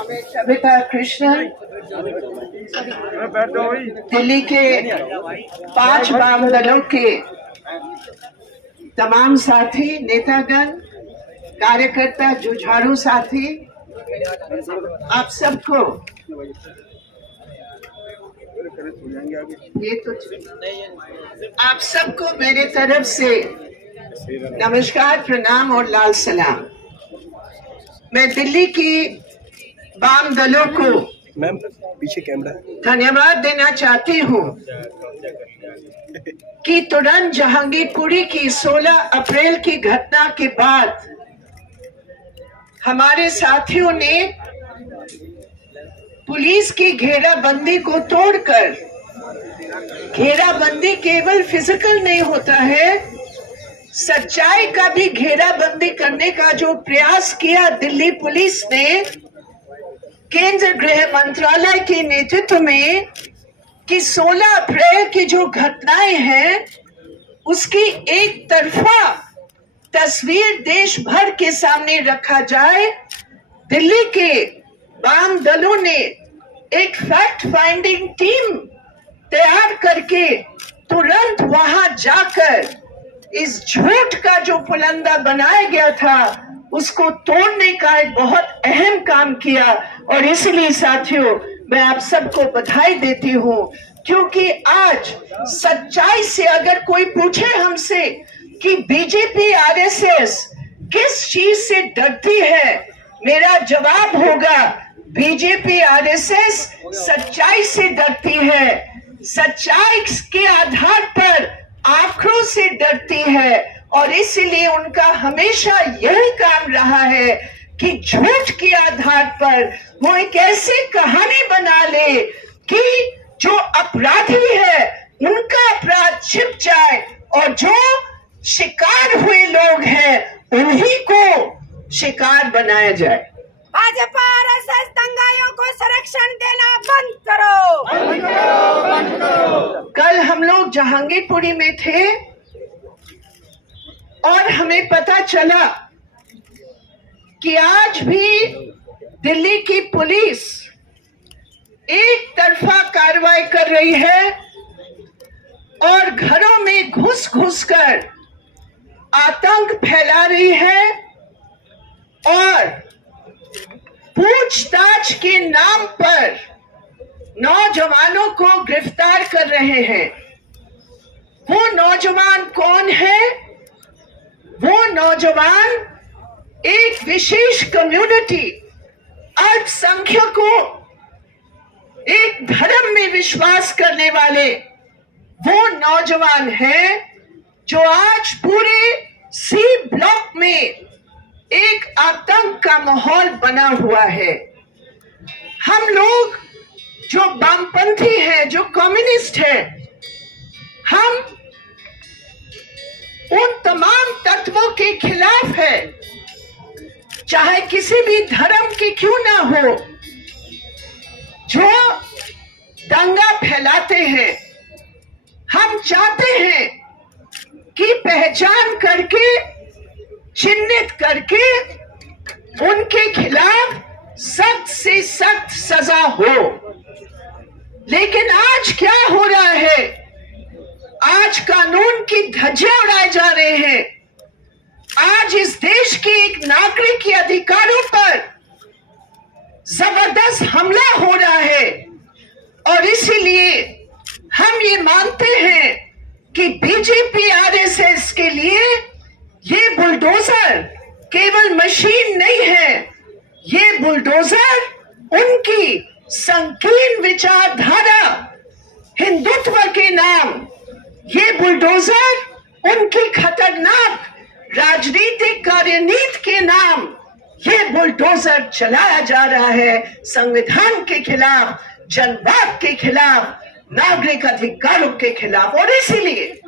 सविता कृष्णन, दिल्ली के 5 वाम दलों के तमाम साथी, नेतागण, कार्यकर्ता, जुझारू साथी, आप सबको मेरे तरफ से नमस्कार, प्रणाम और लाल सलाम। मैं दिल्ली की वाम दलों को मैम पीछे कैमरा धन्यवाद देना चाहती हूँ कि तुरंत जहांगीरपुरी की 16 अप्रैल की घटना के बाद हमारे साथियों ने पुलिस की घेराबंदी को तोड़कर, घेराबंदी केवल फिजिकल नहीं होता है, सच्चाई का भी घेराबंदी करने का जो प्रयास किया दिल्ली पुलिस ने केंद्र गृह मंत्रालय के नेतृत्व में, कि 16 अप्रैल की जो घटनाएं हैं उसकी एक तरफा तस्वीर देश भर के सामने रखा जाए। दिल्ली के वाम दलों ने एक फैक्ट फाइंडिंग टीम तैयार करके तुरंत वहां जाकर इस झूठ का जो पुलंदा बनाया गया था उसको तोड़ने का एक बहुत अहम काम किया। और इसलिए साथियों, मैं आप सबको बधाई देती हूँ, क्योंकि आज सच्चाई से अगर कोई पूछे हमसे कि बीजेपी आरएसएस किस चीज से डरती है, मेरा जवाब होगा बीजेपी आरएसएस सच्चाई से डरती है। सच्चाई के आधार पर आंकड़ों से डरती है और इसलिए उनका हमेशा यही काम रहा है कि झूठ के आधार पर वो एक ऐसी कहानी बना ले कि जो अपराधी है उनका अपराध छिप जाए और जो शिकार हुए लोग हैं उन्हीं को शिकार बनाया जाए। भाजपा आरएसएस दंगाइयों को संरक्षण देना बंद करो, बंद करो, बंद करो। कल हम लोग जहांगीरपुरी में थे और हमें पता चला कि आज भी दिल्ली की पुलिस एक तरफा कार्रवाई कर रही है और घरों में घुस कर आतंक फैला रही है और पूछताछ के नाम पर नौजवानों को गिरफ्तार कर रहे हैं। वो नौजवान कौन है? वो नौजवान एक विशेष कम्युनिटी, अल्पसंख्यकों, एक धर्म में विश्वास करने वाले वो नौजवान हैं जो आज पूरे सी ब्लॉक में एक आतंक का माहौल बना हुआ है। हम लोग जो वामपंथी हैं, जो कम्युनिस्ट हैं, हम उन तमाम तत्वों के खिलाफ है, चाहे किसी भी धर्म के क्यों ना हो, जो दंगा फैलाते हैं। हम चाहते हैं कि पहचान करके, चिन्हित करके उनके खिलाफ सख्त से सख्त सजा हो। लेकिन आज क्या हो रहा है? आज कानून की धज्जियां उड़ाए जा रहे हैं। आज इस देश के एक नागरिक के अधिकारों पर जबरदस्त हमला हो रहा है और इसीलिए हम ये मानते हैं कि बीजेपी आरएसएस के लिए ये बुलडोजर केवल मशीन नहीं है, ये बुलडोजर उनकी संकीर्ण विचारधारा, हिंदुत्व के नाम, ये बुलडोजर उनकी खतरनाक राजनीतिक कार्यनीति के नाम, ये बुलडोजर चलाया जा रहा है संविधान के खिलाफ, जनवाद के खिलाफ, नागरिक अधिकारों के खिलाफ। और इसीलिए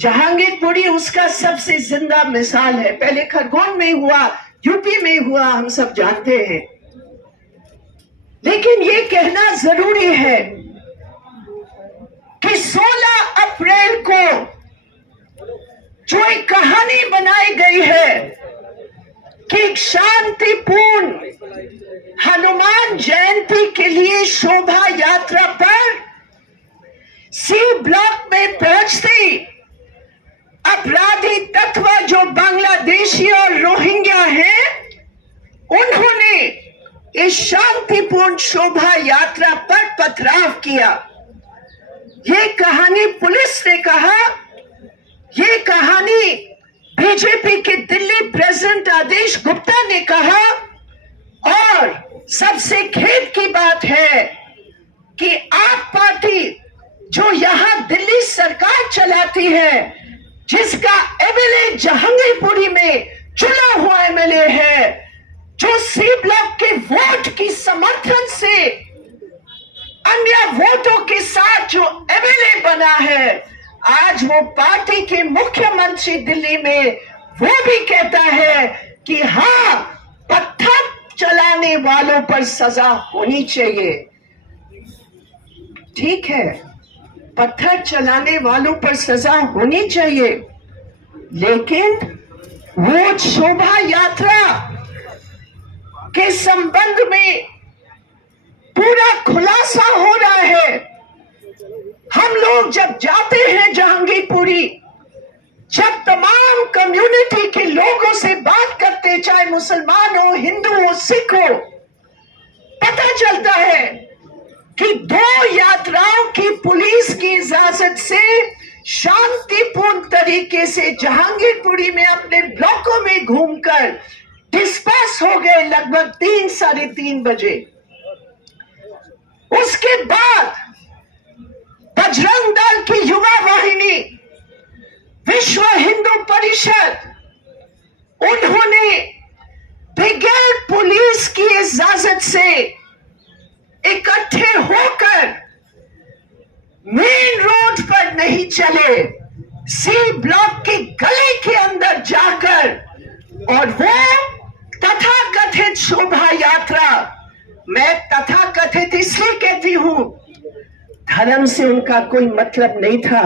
जहांगीरपुरी उसका सबसे जिंदा मिसाल है। पहले खरगोन में हुआ, यूपी में हुआ, हम सब जानते हैं। लेकिन ये कहना जरूरी है कि 16 अप्रैल को जो एक कहानी बनाई गई है कि शांतिपूर्ण हनुमान जयंती के लिए शोभा यात्रा पर सी ब्लॉक में पहुंचते अपराधी तत्व जो बांग्लादेशी और रोहिंग्या हैं, उन्होंने इस शांतिपूर्ण शोभा यात्रा पर पथराव किया। ये कहानी पुलिस ने कहा, ये कहानी बीजेपी के दिल्ली प्रेसिडेंट आदेश गुप्ता ने कहा, और सबसे खेद की बात है कि आप पार्टी जो यहां दिल्ली सरकार चलाती है, जिसका एमएलए जहांगीरपुरी में चुना हुआ एमएलए है, जो सी ब्लॉक के वोट की समर्थन से अन्य वोटों के साथ जो एमएलए बना है, आज वो पार्टी के मुख्यमंत्री दिल्ली में वो भी कहता है कि हाँ, पत्थर चलाने वालों पर सजा होनी चाहिए। ठीक है, पत्थर चलाने वालों पर सजा होनी चाहिए, लेकिन वो शोभा यात्रा के संबंध में पूरा खुलासा हो रहा है। हम लोग जब जाते हैं जहांगीरपुरी, जब तमाम कम्युनिटी के लोगों से बात करते, चाहे मुसलमान हो, हिंदू हो, सिख हो, पता चलता है कि 2 यात्राओं की पुलिस की इजाजत से शांतिपूर्ण तरीके से जहांगीरपुरी में अपने ब्लॉकों में घूमकर डिस्पर्स हो गए लगभग 3 साढ़े 3 बजे। उसके बाद बजरंग दल की युवा वाहिनी, विश्व हिंदू परिषद, उन्होंने बगैर पुलिस की इजाजत से इकट्ठे होकर मेन रोड पर नहीं चले, सी ब्लॉक के गली के अंदर जाकर, और वो तथाकथित शोभा यात्रा, मैं तथाकथित इसलिए कहती हूं, धर्म से उनका कोई मतलब नहीं था।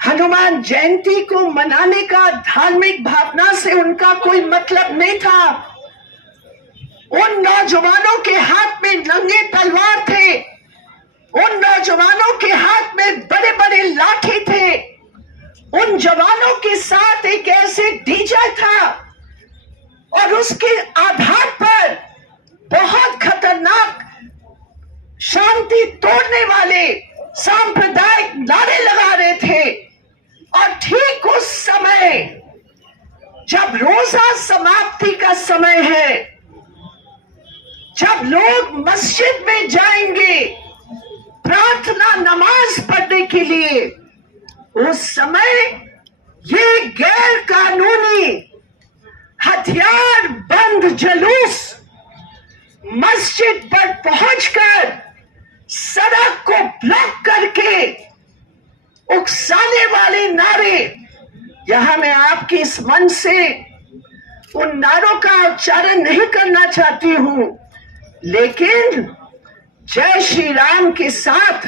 हनुमान जयंती को मनाने का धार्मिक भावना से उनका कोई मतलब नहीं था। उन नौजवानों के हाथ में नंगे तलवार थे, उन नौजवानों के हाथ में बड़े बड़े लाठी थे, उन जवानों के साथ एक ऐसे डीजे था, और उसके आधार पर बहुत खतरनाक शांति तोड़ने वाले सांप्रदायिक नारे लगा रहे थे। और ठीक उस समय जब रोजा समाप्ति का समय है, जब लोग मस्जिद में जाएंगे प्रार्थना नमाज पढ़ने के लिए, उस समय ये गैर कानूनी हथियार बंद जुलूस मस्जिद पर पहुंचकर सड़क को ब्लॉक करके उकसाने वाले नारे, यहां मैं आपके इस मन से उन नारों का उच्चारण नहीं करना चाहती हूं, लेकिन जय श्री राम के साथ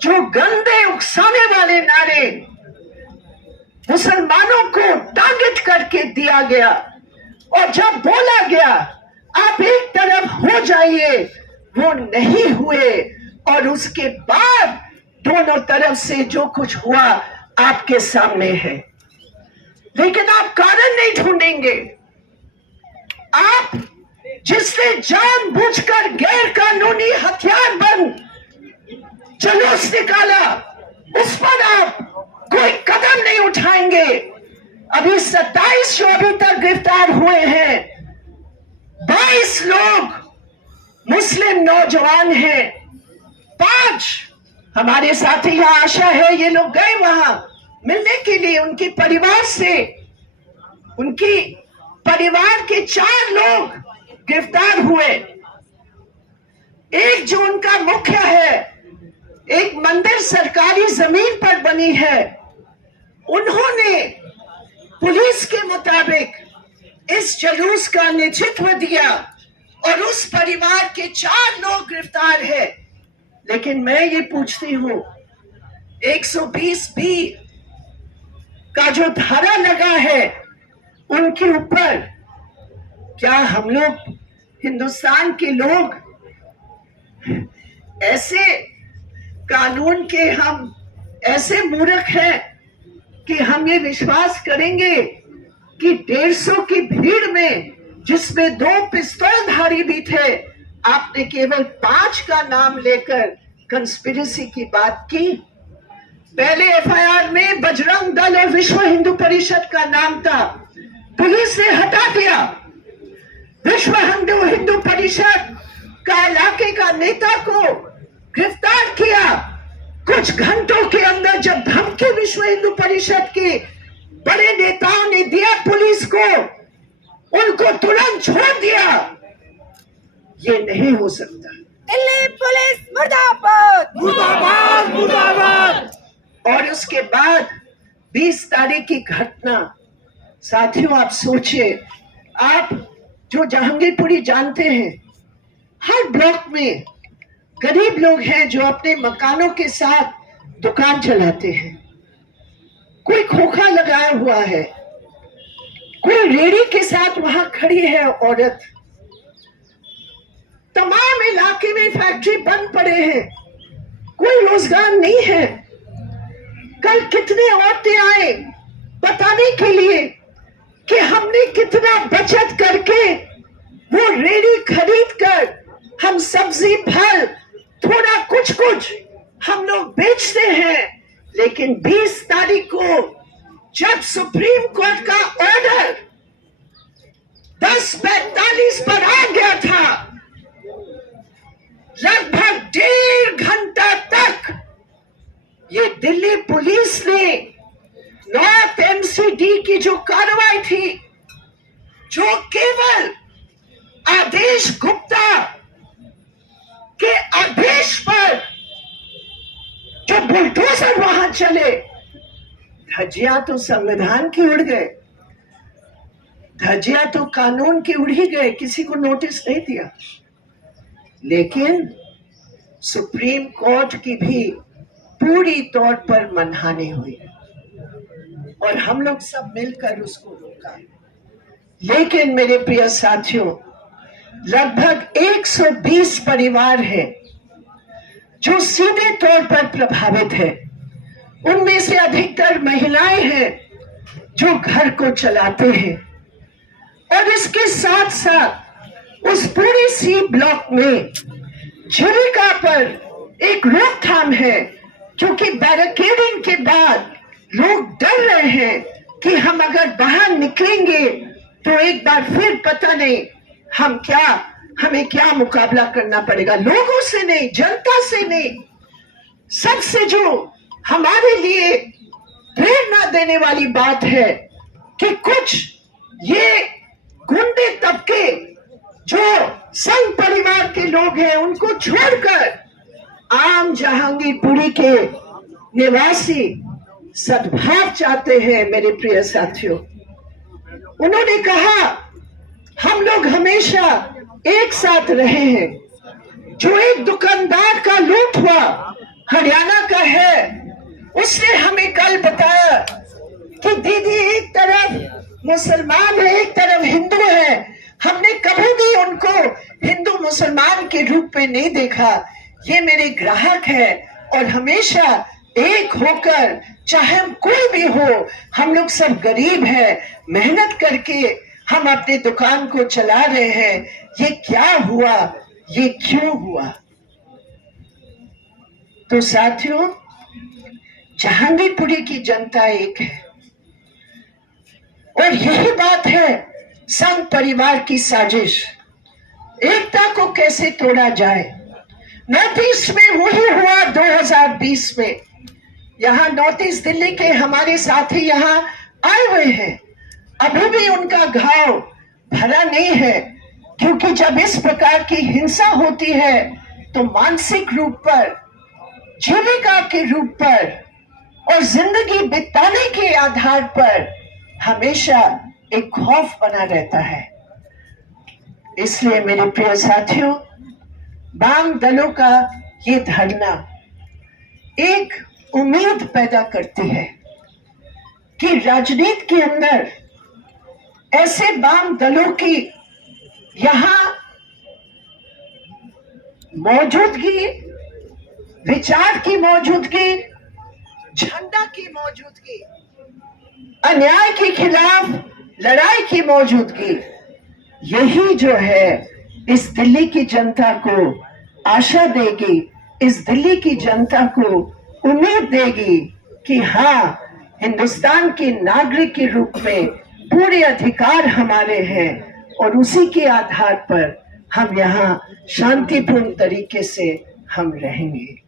जो गंदे उकसाने वाले नारे मुसलमानों को टारगेट करके दिया गया, और जब बोला गया आप एक तरफ हो जाइए, वो नहीं हुए, और उसके बाद दोनों तरफ से जो कुछ हुआ आपके सामने है। लेकिन आप कारण नहीं ढूंढेंगे। आप जिसने जानबूझकर गैर कानूनी हथियार बंद जुलूस निकाला, उस पर आप कोई कदम नहीं उठाएंगे। अभी 27 जो अभी तक गिरफ्तार हुए हैं, 22 लोग मुस्लिम नौजवान हैं, 5 हमारे साथी, यहां आशा है ये लोग गए वहां मिलने के लिए उनके परिवार से। उनकी परिवार के 4 लोग गिरफ्तार हुए। एक जो उनका मुख्य है, एक मंदिर सरकारी जमीन पर बनी है, उन्होंने पुलिस के मुताबिक इस जुलूस का नेतृत्व दिया, और उस परिवार के 4 लोग गिरफ्तार है। लेकिन मैं ये पूछती हूं, 120 बी का जो धारा लगा है, उनके ऊपर क्या हम लोग हिंदुस्तान के लोग ऐसे कानून के हम ऐसे मूर्ख हैं कि हम ये विश्वास करेंगे कि 150 की भीड़ में जिसमें 2 पिस्तौलधारी भी थे, आपने केवल 5 का नाम लेकर कंस्पिरेसी की बात की। पहले एफआईआर में बजरंग दल और विश्व हिंदू परिषद का नाम था, पुलिस ने हटा दिया। विश्व हिंदू परिषद का इलाके का नेता को गिरफ्तार किया। कुछ घंटों के अंदर जब धमकी विश्व हिंदू परिषद के बड़े नेताओं ने दिया पुलिस को, उनको तुरंत छोड़ दिया। ये नहीं हो सकता। दिल्ली पुलिस मुर्दाबाद, मुर्दाबाद मुर्दाबाद। और उसके बाद 20 तारीख की घटना, साथियों आप सोचिए, आप जो जहांगीरपुरी जानते हैं, हर ब्लॉक में गरीब लोग हैं जो अपने मकानों के साथ दुकान चलाते हैं। कोई खोखा लगाया हुआ है, कोई रेड़ी के साथ वहां खड़ी है औरत। तमाम इलाके में फैक्ट्री बंद पड़े हैं, कोई रोजगार नहीं है। कल कितने औरतें आए बताने के लिए कि हमने कितना बचत करके वो रेड़ी खरीद कर हम सब्जी फल थोड़ा कुछ हम लोग बेचते हैं। लेकिन 20 तारीख को जब सुप्रीम कोर्ट का ऑर्डर 10:45 पर आ गया था, लगभग 1.5 घंटा तक ये दिल्ली पुलिस ने नॉर्थ एमसीडी की जो कार्रवाई थी, जो केवल आदेश गुप्ता के आदेश पर जो बुलडोजर वहां चले, धज्जियां तो संविधान की उड़ गए, धज्जियां तो कानून की उड़ ही गए, किसी को नोटिस नहीं दिया। लेकिन सुप्रीम कोर्ट की भी पूरी तौर पर मनहानि हुई और हम लोग सब मिलकर उसको रोका। लेकिन मेरे प्रिय साथियों, लगभग 120 परिवार हैं जो सीधे तौर पर प्रभावित है। उनमें से अधिकतर महिलाएं हैं जो घर को चलाते हैं। और इसके साथ साथ उस पूरे सी ब्लॉक में जीविका पर एक रोकथाम है, क्योंकि बैरिकेडिंग के बाद लोग डर रहे हैं कि हम अगर बाहर निकलेंगे तो एक बार फिर पता नहीं हमें क्या मुकाबला करना पड़ेगा। लोगों से नहीं, जनता से नहीं, सबसे जो हमारे लिए प्रेरणा देने वाली बात है कि कुछ ये गुंडे तबके जो संघ परिवार के लोग हैं, उनको छोड़कर आम जहांगीरपुरी के निवासी सद्भाव चाहते हैं। मेरे प्रिय साथियों, उन्होंने कहा हम लोग हमेशा एक साथ रहे हैं। जो एक दुकानदार का लूट हुआ हरियाणा का है, उसने हमें कल बताया कि दीदी एक तरफ मुसलमान है, एक तरफ हिंदू है। हमने कभी भी उनको हिंदू मुसलमान के रूप में नहीं देखा। ये मेरे ग्राहक है और हमेशा एक होकर, चाहे हम कोई भी हो, हम लोग सब गरीब हैं, मेहनत करके हम अपनी दुकान को चला रहे हैं। ये क्या हुआ, ये क्यों हुआ? तो साथियों, जहांगीरपुरी की जनता एक है और यही बात है संघ परिवार की साजिश। एकता को कैसे तोड़ा जाए। नॉर्थ ईस्ट में वही हुआ 2020 में। यहाँ नॉर्थ ईस्ट दिल्ली के हमारे साथी यहाँ आए हुए हैं, अभी भी उनका घाव भरा नहीं है, क्योंकि जब इस प्रकार की हिंसा होती है तो मानसिक रूप पर, जीविका के रूप पर और जिंदगी बिताने के आधार पर हमेशा एक खौफ बना रहता है। इसलिए मेरे प्रिय साथियों, वाम दलों का ये धरना एक उम्मीद पैदा करती है कि राजनीति के अंदर ऐसे वाम दलों की यहाँ मौजूदगी, विचार की मौजूदगी, झंडा की मौजूदगी, अन्याय के खिलाफ लड़ाई की मौजूदगी, यही जो है इस दिल्ली की जनता को आशा देगी, इस दिल्ली की जनता को उम्मीद देगी कि हाँ, हिंदुस्तान के नागरिक के रूप में पूरे अधिकार हमारे हैं और उसी के आधार पर हम यहाँ शांतिपूर्ण तरीके से हम रहेंगे।